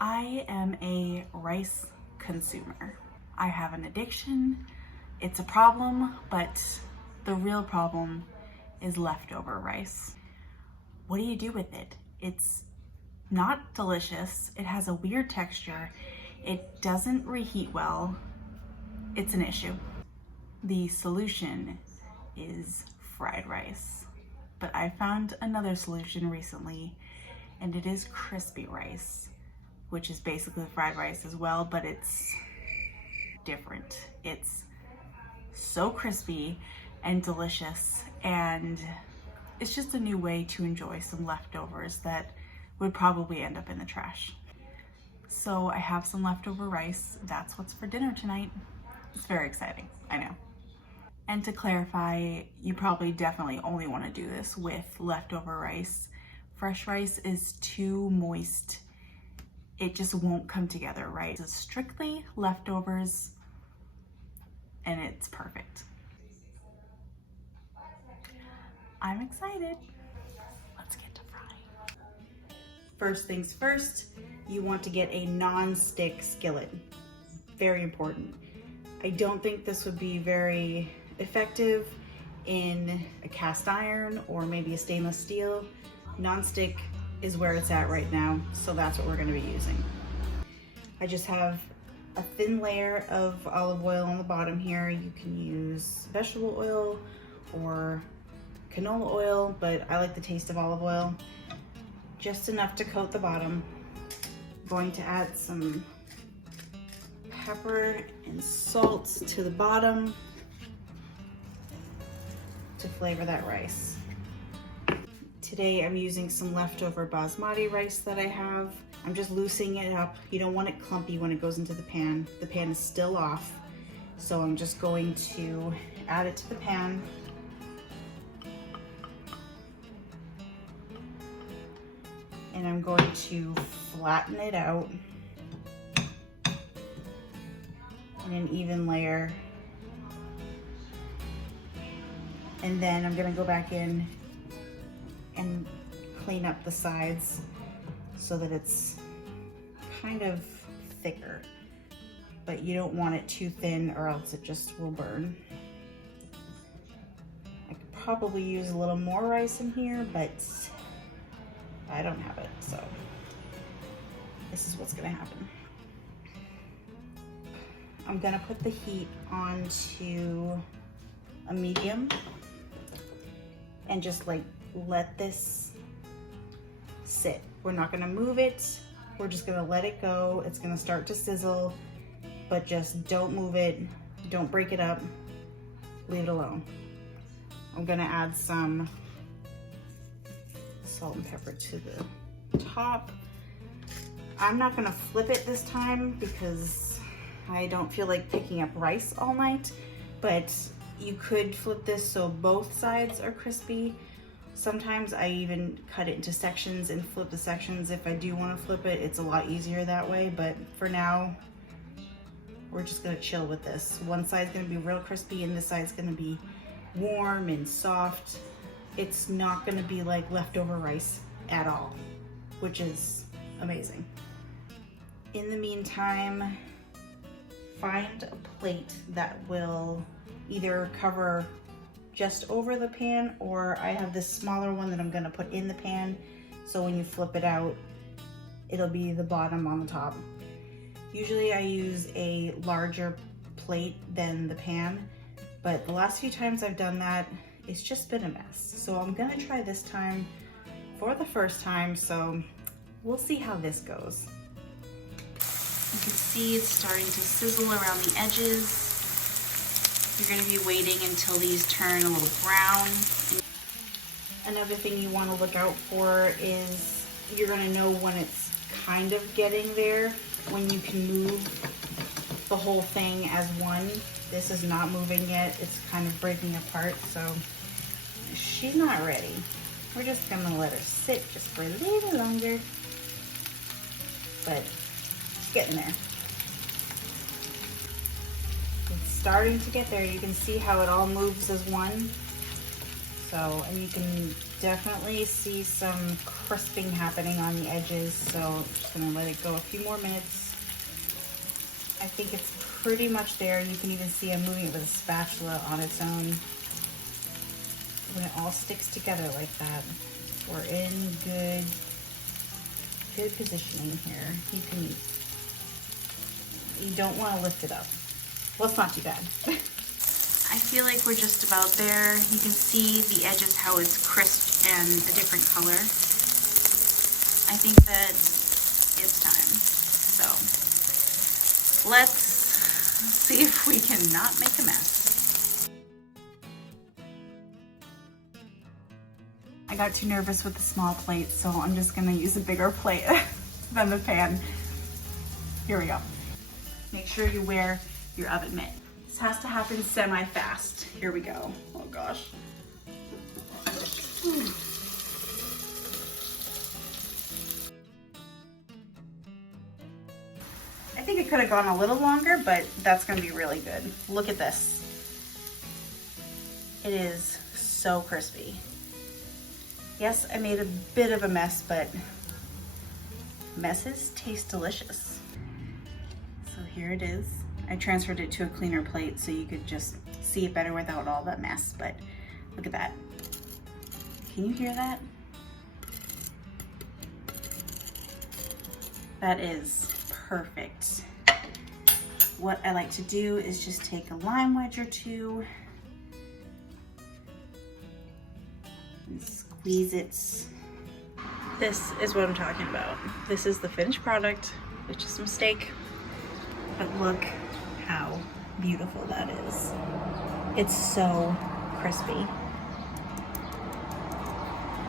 I am a rice consumer. I have an addiction. It's a problem, but the real problem is leftover rice. What do you do with it? It's not delicious. It has a weird texture. It doesn't reheat well. It's an issue. The solution is fried rice. But I found another solution recently, and it is crispy rice, which is basically fried rice as well, but it's different. It's so crispy and delicious, and it's just a new way to enjoy some leftovers that would probably end up in the trash. So I have some leftover rice. That's what's for dinner tonight. It's very exciting, I know. And to clarify, you probably definitely only want to do this with leftover rice. Fresh rice is too moist. It just won't come together right. It's strictly leftovers, and it's perfect. I'm excited. Let's get to frying. First things first, you want to get a non-stick skillet. Very important. I don't think this would be very effective in a cast iron or maybe a stainless steel. Non-stick is where it's at right now, so that's what we're going to be using. I just have a thin layer of olive oil on the bottom here. You can use vegetable oil or canola oil, but I like the taste of olive oil. Just enough to coat the bottom. I'm going to add some pepper and salt to the bottom to flavor that rice. Today I'm using some leftover basmati rice that I have. I'm just loosening it up. You don't want it clumpy when it goes into the pan. The pan is still off, so I'm just going to add it to the pan. And I'm going to flatten it out in an even layer. And then I'm gonna go back in and clean up the sides so that it's kind of thicker, but you don't want it too thin or else it just will burn. I could probably use a little more rice in here, but I don't have it, so this is what's gonna happen. I'm gonna put the heat onto a medium and just like let this sit. We're not gonna move it. We're just gonna let it go. It's gonna start to sizzle, but just don't move it. Don't break it up. Leave it alone. I'm gonna add some salt and pepper to the top. I'm not gonna flip it this time because I don't feel like picking up rice all night, but you could flip this so both sides are crispy. Sometimes I even cut it into sections and flip the sections. If I do want to flip it, it's a lot easier that way, but for now, we're just gonna chill with this. One side's gonna be real crispy and this side's gonna be warm and soft. It's not gonna be like leftover rice at all, which is amazing. In the meantime, find a plate that will either cover just over the pan, or I have this smaller one that I'm gonna put in the pan, so when you flip it out, it'll be the bottom on the top. Usually I use a larger plate than the pan, but the last few times I've done that, it's just been a mess. So I'm gonna try this time for the first time, so we'll see how this goes. You can see it's starting to sizzle around the edges. You're gonna be waiting until these turn a little brown. Another thing you wanna look out for is you're gonna know when it's kind of getting there, when you can move the whole thing as one. This is not moving yet, it's kind of breaking apart, so she's not ready. We're just gonna let her sit just for a little longer, but it's getting there. It's starting to get there. You can see how it all moves as one. So, and you can definitely see some crisping happening on the edges, so I'm just gonna let it go a few more minutes. I think it's pretty much there. You can even see I'm moving it with a spatula on its own. When it all sticks together like that, we're in good positioning here. You don't want to lift it up. Well, it's not too bad. I feel like we're just about there. You can see the edges, how it's crisp and a different color. I think that it's time. So let's see if we can not make a mess. I got too nervous with the small plate, so I'm just gonna use a bigger plate than the pan. Here we go. Make sure you wear your oven mitt. This has to happen semi-fast. Here we go. Oh gosh. I think it could have gone a little longer, but that's gonna be really good. Look at this. It is so crispy. Yes, I made a bit of a mess, but messes taste delicious. So here it is. I transferred it to a cleaner plate so you could just see it better without all that mess, but look at that. Can you hear that? That is perfect. What I like to do is just take a lime wedge or two and squeeze it. This is what I'm talking about. This is the finished product, which is a mistake, but look how beautiful that is. It's so crispy.